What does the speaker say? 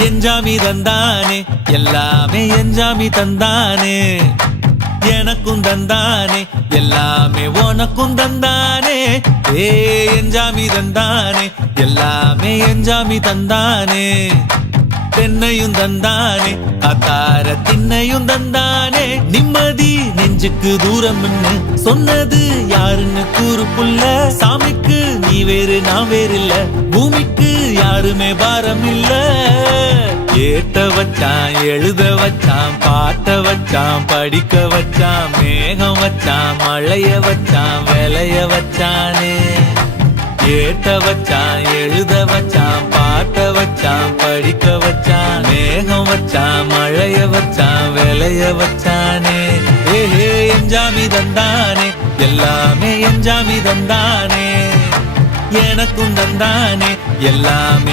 எஞ்சாமி தந்தானே எல்லாமே எஞ்சாமி தந்தானே எனக்கும் தந்தானே எல்லாமே உனக்கும் தந்தானே ஏ எஞ்சாமி தந்தானே எல்லாமே எஞ்சாமி தந்தானே தென்னையும் தந்தானே காத்தார திண்ணையும் தந்தானே நிம்மதி நெஞ்சுக்கு தூரம்னு சொன்னது யாருன்னு கூறு புள்ள சாமிக்கு நீ வேறு நான் வேறு இல்ல பூமிக்கு யாருமே பாரம் இல்ல ஏத்த வச்சான் எழுத வச்சான் பாட்ட வச்சான் படிக்க வச்சான் மேகம் வச்சான் மழைய வச்சான் விளைய வச்சானே ஏத்த வச்சான் எழுத வச்சான் பாட்ட வச்சான் படிக்க வச்சான் மேகம் வச்சான் மழைய வச்சான் விளைய வச்சானே ஏஹே எஞ்சாமி தந்தானே எல்லாமே எஞ்சாமி தந்தானே எனக்கும் தந்தானே எல்லாமே